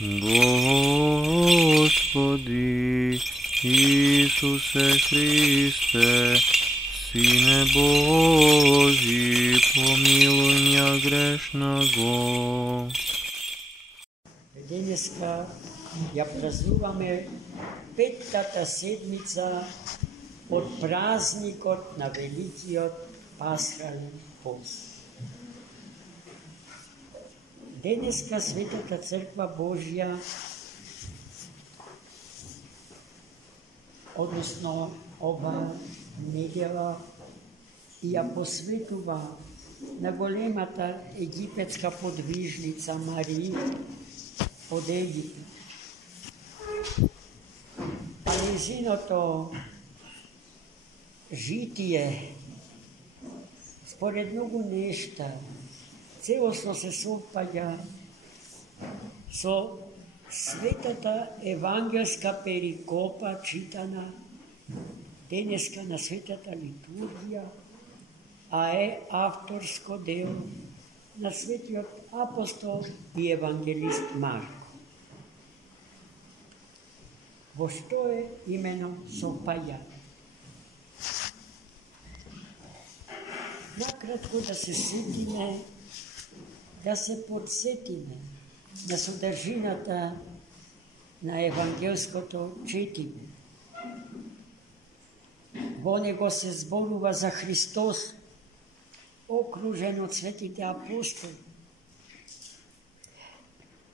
Господи Исусе Христе, Сине Божий, помилуй меня грешного. Денеска ја празнуваме петтата седмица од празникот на Великиот Пасхален пост. Денеска Светата Црква Божја, односно ова недела, ја посветува на големата египетска подвижница Марија од Египет. А нејзиното житие, според многу нешта, целосно се совпаѓа со светата евангелска перикопа, читана денеска на светата литургија, а е авторско дело на светиот апостол и евангелист Марко. Во што е имено совпаѓање? Накратко да се сетиме, да се подсетиме на содржината на евангелското четење. Во него се зборува за Христос, окружен од светите апостоли.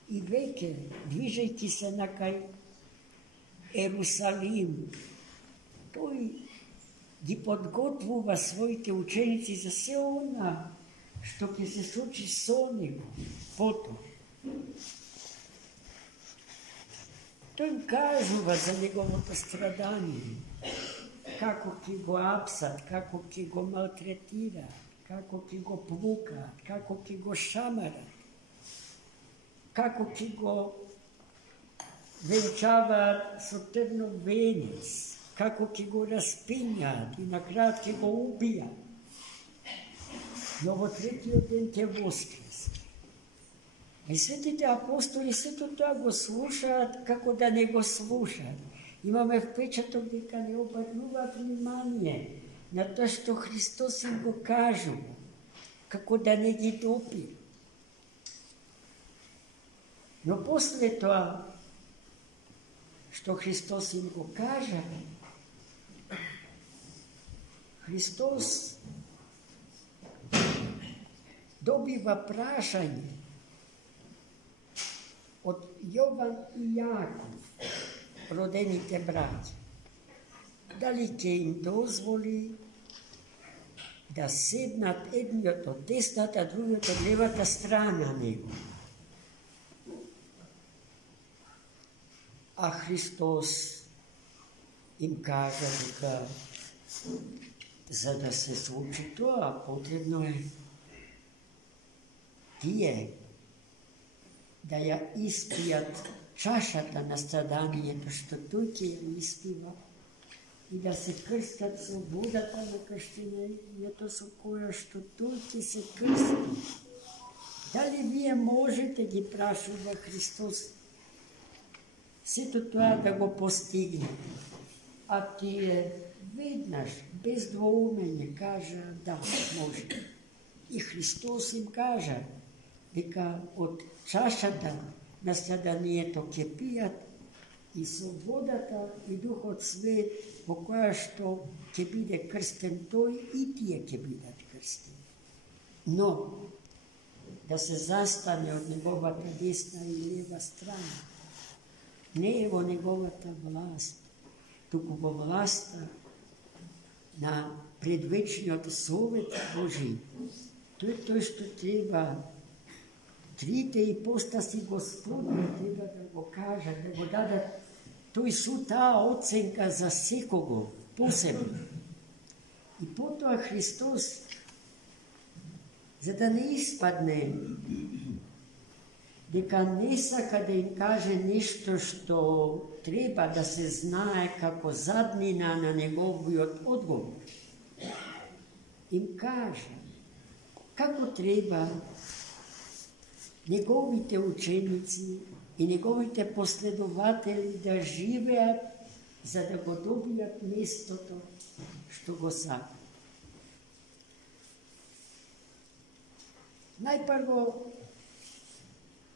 И веќе, движејќи се накај Ерусалим, тој ги подготвува своите ученици за се она што ќе се случи со него потоа. Тој им кажува за неговото страдание, како ќе го апсат, како ќе го малтретираат, како ќе го плукаат, како ќе го шамарат, како ќе го венчаваат со трнов венец, како ќе го распињаат и на крајот ќе го убијат. Но во третиот ден ќе воскресе. И светите апостоли сето тоа го слушаат како да не го слушаат. Имаме впечаток дека не обрнуваат внимание на тоа што Христос им го кажува, како да не ги допира. Но после тоа што Христос им го кажа, Христос добива прашање од Јован и Јаков, родените браќа. Дали ќе им дозволи да седнат едниот од десната, другиот од левата страна него. А Христос им кажа дека за да се случи тоа, потребно е тие да ја испијат чашата на страданието што тој ќе ја испива и да се крстат со водата на крштењето со која што тој ќе се крсти. Дали вие можете, ги прашува Христос, сето тоа да го постигнете? А тие веднаш, без двоумење, кажа да, може. И Христос им кажа дека од чашата на страданието ќе пијат и со водата и Духот Свет во која што ќе биде крстен тој и тие ќе бидат крстени. Но да се застане од неговата десна и лева страна не е во неговата власт, туку во власта на предвечниот Совет Божи. Тој што треба трите ипостаси Господни треба да го кажат, да го дадат тој су таа оценка за секого посебно. И потоа Христос, за да не испадне дека не сака да им каже нешто што треба да се знае како заднина на неговиот одговор, им кажа како треба неговите ученици и неговите последователи да живеат за да го добијат местото што го сакаат. Најпрво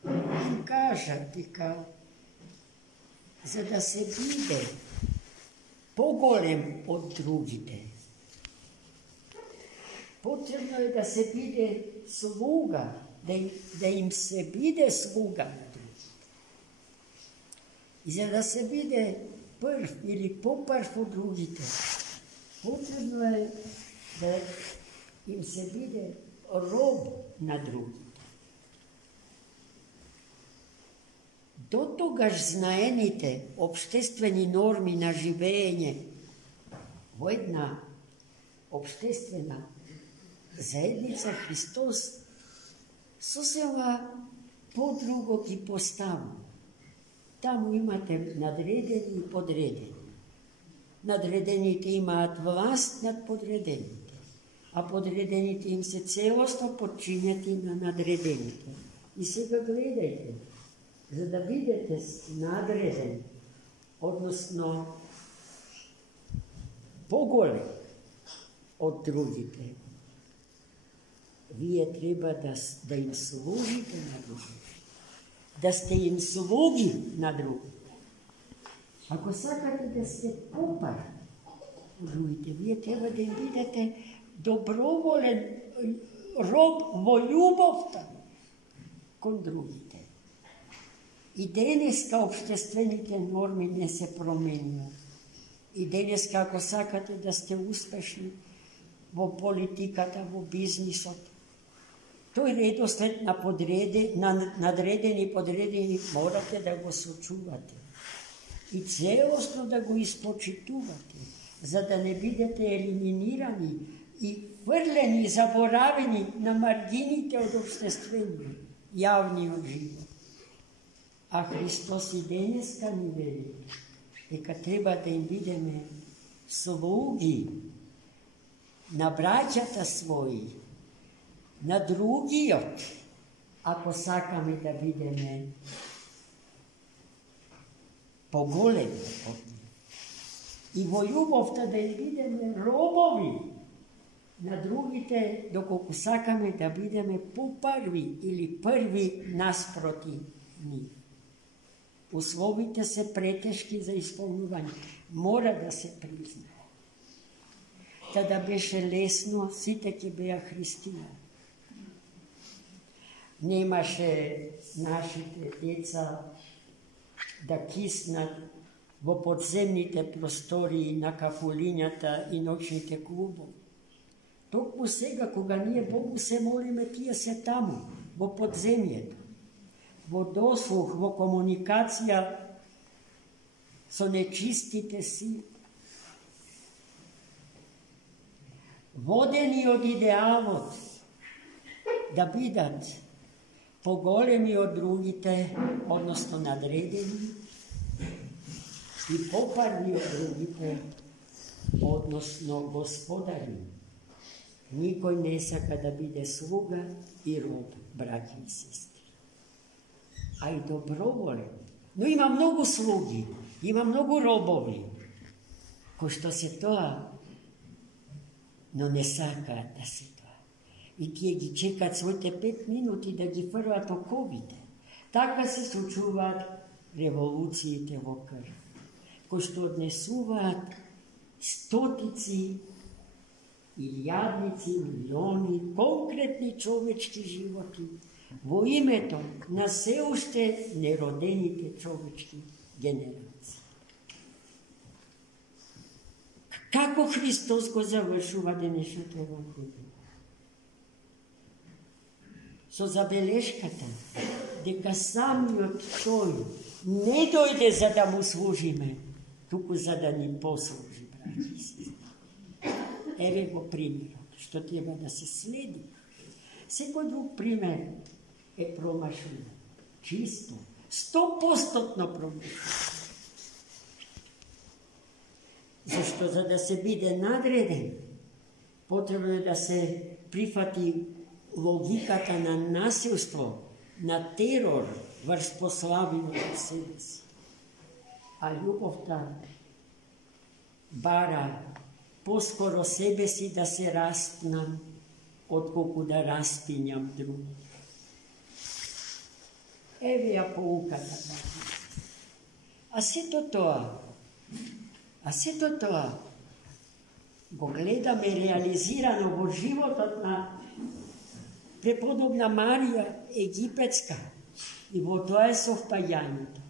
им кажат дека за да се биде поголем од другите, потребно е да се биде слуга, да им се биде слуга на другите. И за да се биде прв или попрв од другите, потребно е да им се биде роб на другите. До тогаш знаените обштествени норми на живење во една обштествена заедница Христос сосема подруго ги поставува. Таму имате надредени и подредени. Надредените имаат власт над подредените, а подредените им се целосно подчинети на надредените. И сега гледајте, за да бидете надреден, односно поголем од другите, вие треба да им служите на другите. Да сте им слуги на другите. Ако сакате да сте попар од другите, вие треба да им бидете доброволен роб во љубовта кон другите. И денеска обштествените норми не се променуваат. И денеска, ако сакате да сте успешни во политиката, во бизнисот, тој редослед на надредени и подредени морате да го сочувате и целосно да го испочитувате, за да не бидете елиминирани и фрлени, заборавени на маргините од обштествениот, јавниот живот. А Христос и денеска ни вели дека треба да им бидеме слуги на браќата своји, на другиот, ако сакаме да бидеме поголеми од нив. И во љубовта да им бидеме робови на другите, доколку сакаме да бидеме попрви или први наспроти нив. Условите се претешки за исполнување. Мора да се признае. Тада беше лесно, сите ќе беа христијани. Немаше нашите деца да киснат во подземните простории на кафулињата и ноќните клубови. Токму сега, кога ние Богу се молиме, тие се таму, во подземјето, во дослух, во комуникација со нечистите сили. Водени од идеалот да бидат поголеми од другите, односно надредени, и попарни од другите, односно господари. Никој не сака да биде слуга и роб, браќи и сестри. А и доброволен. Но има многу слуги, има многу робови, кои што се тоа, но не сакаат да се тоа. И тие ги чекаат своите 5 минути да ги фрлат оковите. Така се случуваат револуциите во крв, кои што однесуваат стотици, илјадници, милиони, конкретни човечки животи во името на се уште неродените човечки генерации. Како Христос го завршува денешното Евангелие? Со забелешката дека самиот тој не дојде за да му служиме, туку за да ни послужи, браќи и сестри. Еве го примерот, што треба да се следи. Секој друг пример е промашено, чисто, 100% промашено. Зашто за да се биде надреден, потребно е да се прифати логиката на насилство, на терор, възпославим от себе си. А любовта бара по-скоро себе си да се разпнам, отколку да разпиням други. Еве ја поуката. А сето тоа го гледаме реализирано во животот на преподобна Марија Египетска и во тоа е совпаѓањето.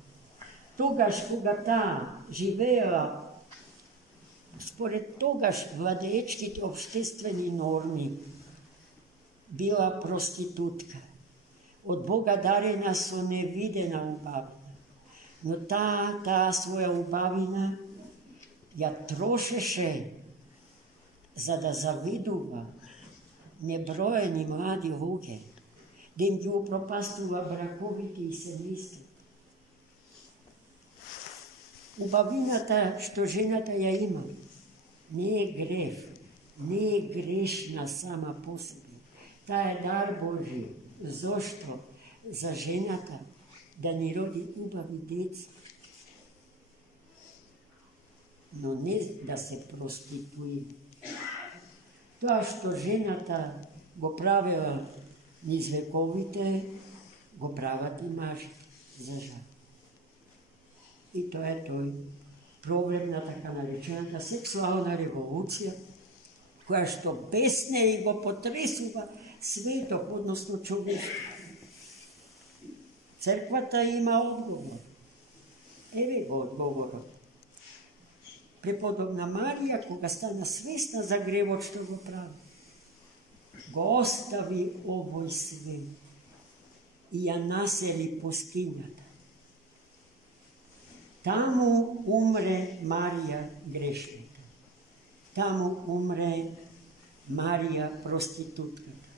Тогаш кога таа живеела според тогаш владеечките обштествени норми, била проститутка, од Бога дарена со невидена убавина, но таа своја убавина ја трошеше за да завидува неброени млади луѓе, да им ги упропастува браковите и семејството. Убавината што жената ја има не е грев, не е грешна сама по себе. Таа е дар Божи. Зошто? За жената да ни роди убави деца. Но не да се проституира. Тоа што жената го правила низ вековите, го прават и мажите, за жал. И тоа е тој проблем на така наречената сексуална револуција, која што без неја го потресува светот, односно човештво. Црквата има одговор. Еве го одговорот. Преподобна Марија, кога стана свесна за гревот што го прави, го остави овој свет и ја насели пустињата. Таму умре Марија грешната. Таму умре Марија проститутката.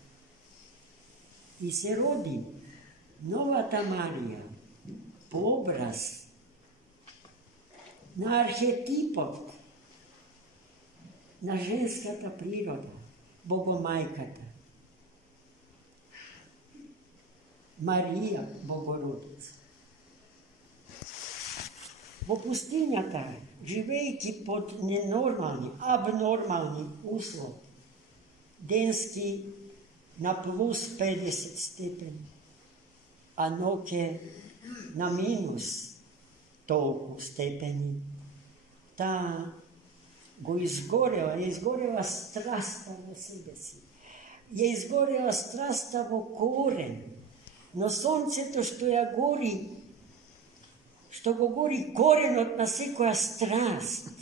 И се роди новата Марија по образ на архетипот на женската природа, Богомајката. Марија Богородица. Во пустињата, живејќи под ненормални, абнормални услови, денски на плюс 50 степени, а ноќе на минус толку степени, таа го изгорела страста во себе си. Ја изгорела страста во корен, но сонцето што ја гори, што го гори коренот на секоја страст,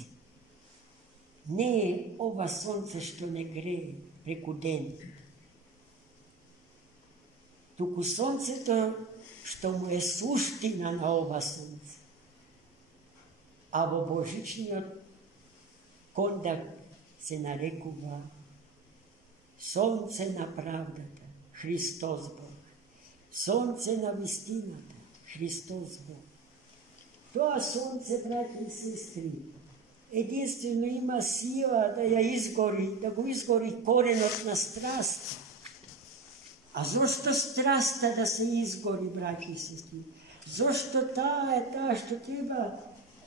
не е ова сонце што не грее преку ден, туку сонцето што му е суштина на ова сонце. А во божичниот кондак се нарекува сонце на правдата, Христос Бог. Сонце на вистината, Христос Бог. Тоа сонце, браќи и сестри, единствено има сила да ја изгори, да го изгори коренот на страста. А зошто страста да се изгори, браќи и сестри? Зошто таа е таа што треба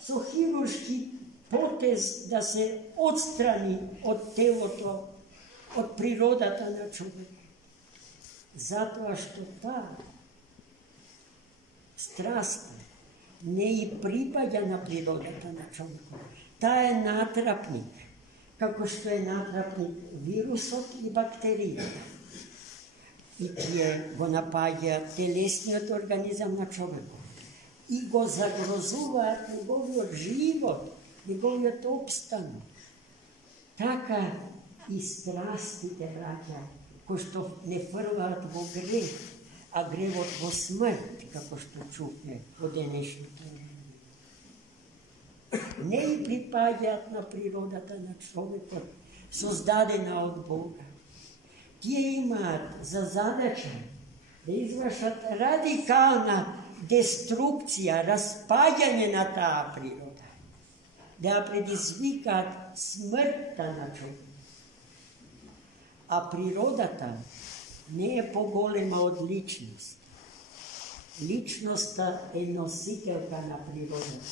со хируршки потез да се отстрани од телото, од природата на човек? Затоа што таа страста не и припаѓа на природата на човекот. Таа е натрапник, како што е натрапник вирусот и бактеријата. И тие го напаѓаат телесниот организам на човекот и го загрозуваат неговиот живот, неговиот обстанок. Така и страстите, браќа, кои што не фрлаат во грев, а гревот во смрт, како што чухме во денешното време. Не и припаѓаат на природата на човекот, создадена од Бога. Тие имаат за задача да извршат радикална деструкција, распаѓање на таа природа, да ја предизвикаат смртта на човек. А природата не е поголема од личност. Личността е носителка на природата.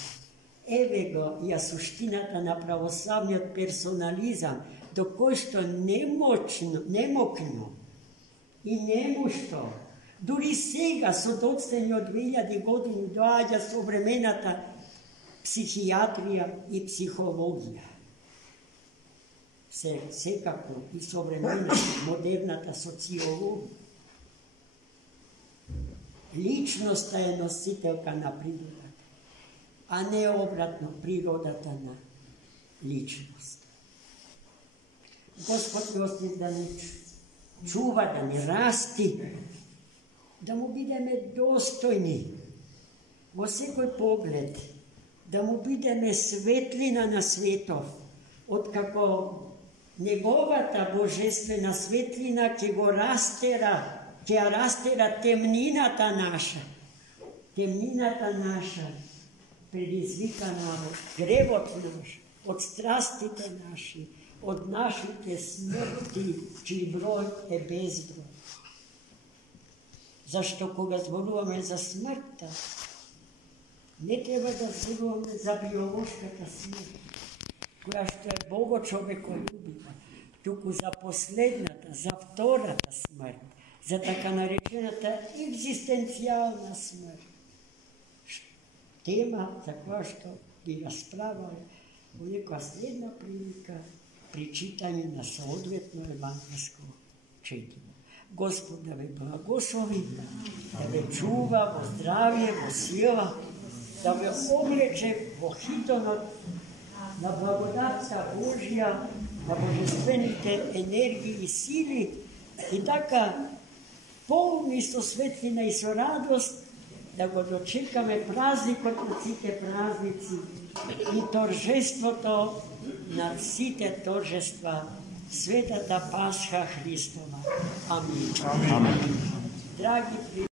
Еве го ја суштината на православниот персонализам, до кој што немокно и немошто, дури сега со доцнени од 2000 години доаѓа современата психијатрија и психологија. Секако и современата, модерната социологија. Личноста е носителка на природата, а не обратно природата на личност. Господ Господ да ни чува, да ни расти, да му бидеме достојни во секој поглед, да му бидеме светлина на светов, откако неговата божествена светлина ќе го растера, ќе ја растера темнината наша предизвикана од гревот наш, од страстите наши, од нашите смрти, чиј број е безброј. Зашто кога зборуваме за смртта, не треба да зборуваме за биолошката смрт, која што е богочовеколюбива, туку за последната, за втората смрт, за така наречената екзистенцијална смрт. Тема за која што би расправале во некоја следна прилика при читање на соодветно евангелско четење. Господ да ве благослови, да ве чува во здравје, во сила, да ве облече во хитонот на благодатта Божја, на божествените енергии и сили и така полни со светлина и со радост да го дочекаме празникот на сите празници и торжеството на сите торжества, Светата Пасха Христова. Амин. Драги